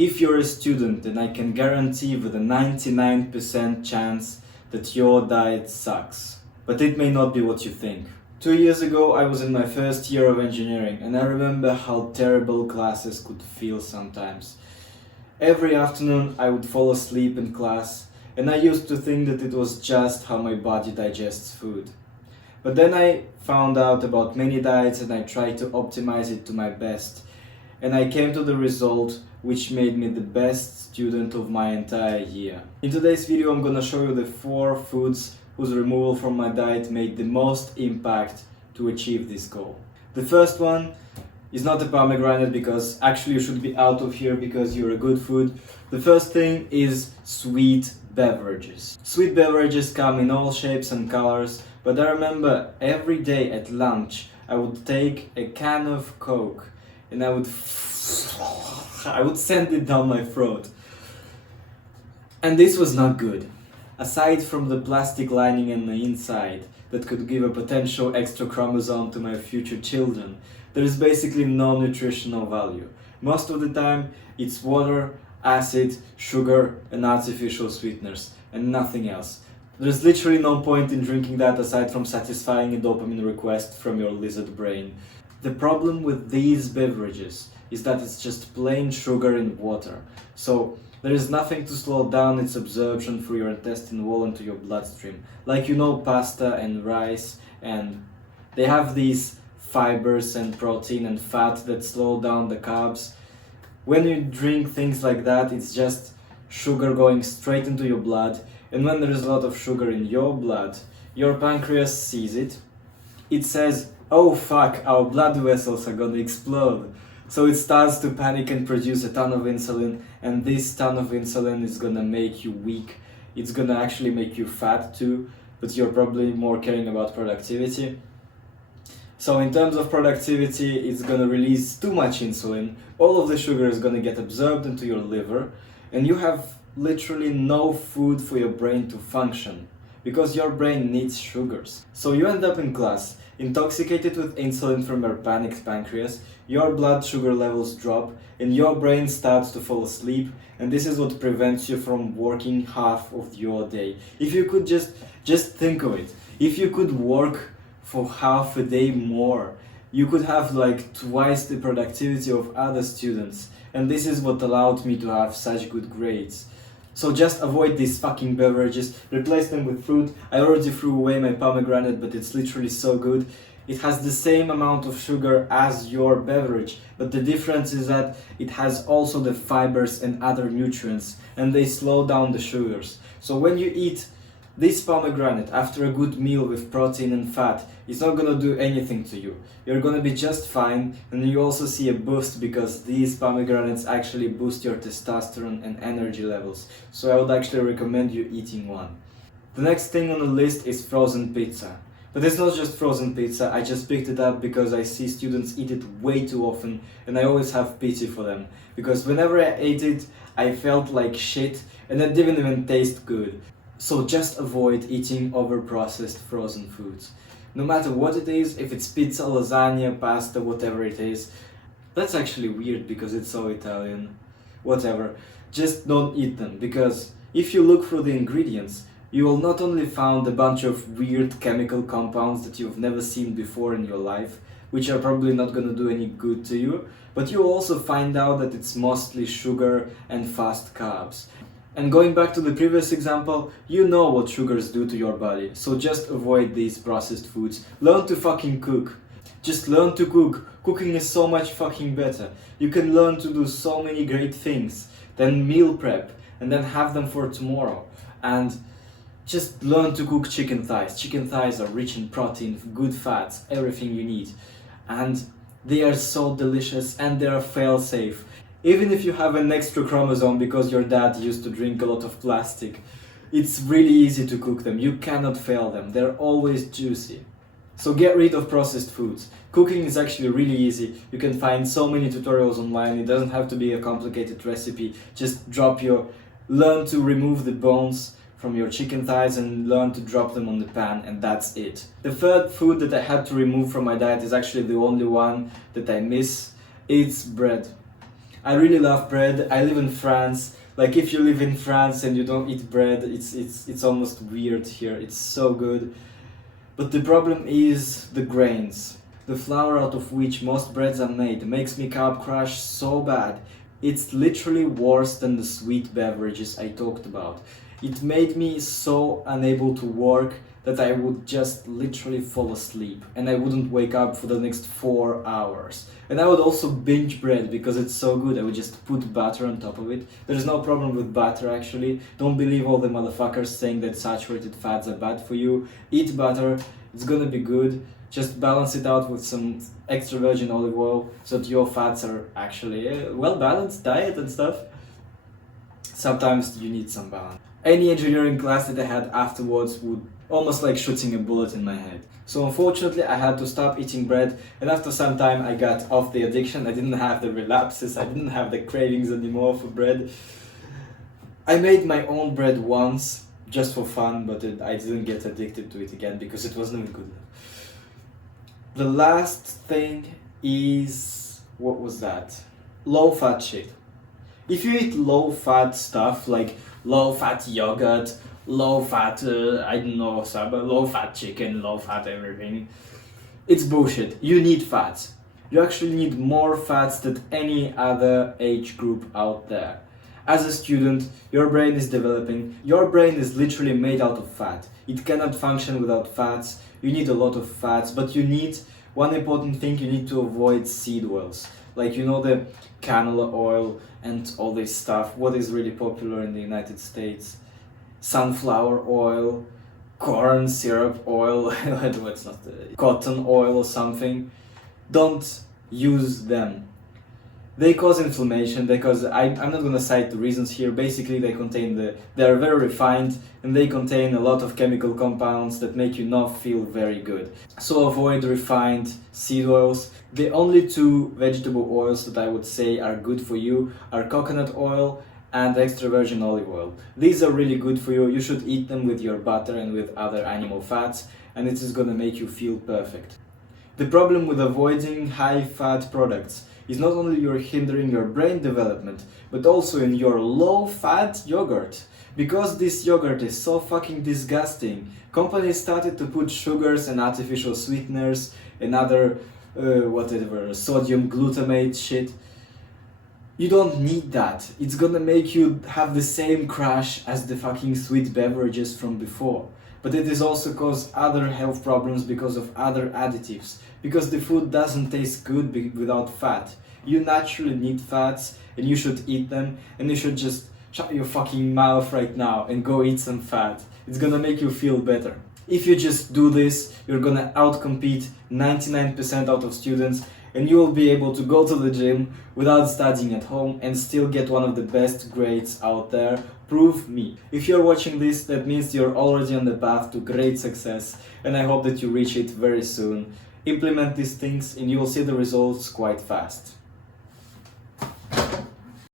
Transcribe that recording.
If you're a student, then I can guarantee with a 99% chance that your diet sucks. But it may not be what you think. 2 years ago, I was in my first year of engineering, and I remember how terrible classes could feel sometimes. Every afternoon, I would fall asleep in class, and I used to think that it was just how my body digests food. But then I found out about many diets and I tried to optimize it to my best. And I came to the result which made me the best student of my entire year. In today's video, I'm gonna show you the 4 foods whose removal from my diet made the most impact to achieve this goal. The first one is not a pomegranate, because actually you should be out of here because you're a good food. The first thing is sweet beverages. Sweet beverages come in all shapes and colors, but I remember every day at lunch I would take a can of Coke and I would send it down my throat. And this was not good. Aside from the plastic lining on the inside that could give a potential extra chromosome to my future children, there is basically no nutritional value. Most of the time it's water, acid, sugar and artificial sweeteners and nothing else. There's literally no point in drinking that aside from satisfying a dopamine request from your lizard brain. The problem with these beverages is that it's just plain sugar in water. So there is nothing to slow down its absorption through your intestine wall into your bloodstream. Like pasta and rice, and they have these fibers and protein and fat that slow down the carbs. When you drink things like that, it's just sugar going straight into your blood, and when there is a lot of sugar in your blood, your pancreas sees it. It says, oh fuck, our blood vessels are gonna explode. So it starts to panic and produce a ton of insulin, and this ton of insulin is gonna make you weak. It's gonna actually make you fat too, but you're probably more caring about productivity. So in terms of productivity, it's gonna release too much insulin, all of the sugar is gonna get absorbed into your liver, and you have literally no food for your brain to function, because your brain needs sugars. So you end up in class, intoxicated with insulin from your panicked pancreas, your blood sugar levels drop, and your brain starts to fall asleep, and this is what prevents you from working half of your day. If you could just think of it, if you could work for half a day more, you could have like twice the productivity of other students, and this is what allowed me to have such good grades. So just avoid these fucking beverages, replace them with fruit. I already threw away my pomegranate, but it's literally so good. It has the same amount of sugar as your beverage, but the difference is that it has also the fibers and other nutrients, and they slow down the sugars. So when you eat this pomegranate after a good meal with protein and fat, it's not gonna do anything to you. You're gonna be just fine, and you also see a boost because these pomegranates actually boost your testosterone and energy levels. So I would actually recommend you eating one. The next thing on the list is frozen pizza. But it's not just frozen pizza, I just picked it up because I see students eat it way too often, and I always have pity for them. Because whenever I ate it, I felt like shit, and it didn't even taste good. So just avoid eating over-processed frozen foods. No matter what it is, if it's pizza, lasagna, pasta, whatever it is. That's actually weird because it's so Italian. Whatever. Just don't eat them, because if you look through the ingredients, you will not only find a bunch of weird chemical compounds that you've never seen before in your life, which are probably not gonna do any good to you, but you will also find out that it's mostly sugar and fast carbs. And going back to the previous example, you know what sugars do to your body, so just avoid these processed foods. Learn to fucking cook. Just learn to cook. Cooking is so much fucking better. You can learn to do so many great things. Then meal prep, and then have them for tomorrow. And just learn to cook chicken thighs. Chicken thighs are rich in protein, good fats, everything you need. And they are so delicious, and they are fail-safe. Even if you have an extra chromosome because your dad used to drink a lot of plastic, it's really easy to cook them. You cannot fail them. They're always juicy. So get rid of processed foods. Cooking is actually really easy. You can find so many tutorials online. It doesn't have to be a complicated recipe. Just learn to remove the bones from your chicken thighs and learn to drop them on the pan, and that's it. The third food that I had to remove from my diet is actually the only one that I miss. It's bread. I really love bread. I live in France. Like if you live in France and you don't eat bread, it's almost weird here. It's so good. But the problem is the grains. The flour out of which most breads are made makes me carb crash so bad. It's literally worse than the sweet beverages I talked about. It made me so unable to work that I would just literally fall asleep and I wouldn't wake up for the next 4 hours. And I would also binge bread because it's so good. I would just put butter on top of it. There's no problem with butter actually. Don't believe all the motherfuckers saying that saturated fats are bad for you. Eat butter, it's gonna be good. Just balance it out with some extra virgin olive oil so that your fats are actually a well-balanced diet and stuff. Sometimes you need some balance. Any engineering class that I had afterwards would almost like shooting a bullet in my head. So unfortunately I had to stop eating bread, and after some time I got off the addiction. I didn't have the relapses, I didn't have the cravings anymore for bread. I made my own bread once just for fun, but I didn't get addicted to it again because it wasn't even good enough. The last thing is, what was that? Low fat shit. If you eat low fat stuff like low fat yogurt, low fat, low fat chicken, low fat everything, it's bullshit. You need fats. You actually need more fats than any other age group out there. As a student, your brain is developing. Your brain is literally made out of fat. It cannot function without fats. You need a lot of fats, but you need one important thing: you need to avoid seed oils. Like, you know, the canola oil and all this stuff. What is really popular in the United States? Sunflower oil, corn syrup oil, it's not cotton oil or something. Don't use them. They cause inflammation. I'm not gonna cite the reasons here. Basically, they are very refined and they contain a lot of chemical compounds that make you not feel very good. So avoid refined seed oils. The only two vegetable oils that I would say are good for you are coconut oil and extra virgin olive oil. These are really good for you. You should eat them with your butter and with other animal fats, and it is gonna make you feel perfect. The problem with avoiding high fat products is not only you're hindering your brain development, but also in your low fat yogurt. Because this yogurt is so fucking disgusting, companies started to put sugars and artificial sweeteners and other sodium glutamate shit. You don't need that. It's gonna make you have the same crash as the fucking sweet beverages from before. But it is also cause other health problems because of other additives. Because the food doesn't taste good without fat. You naturally need fats and you should eat them, and you should just shut your fucking mouth right now and go eat some fat. It's gonna make you feel better. If you just do this, you're gonna outcompete 99% out of students, and you will be able to go to the gym without studying at home and still get one of the best grades out there. Prove me. If you're watching this, that means you're already on the path to great success, and I hope that you reach it very soon. Implement these things and you will see the results quite fast.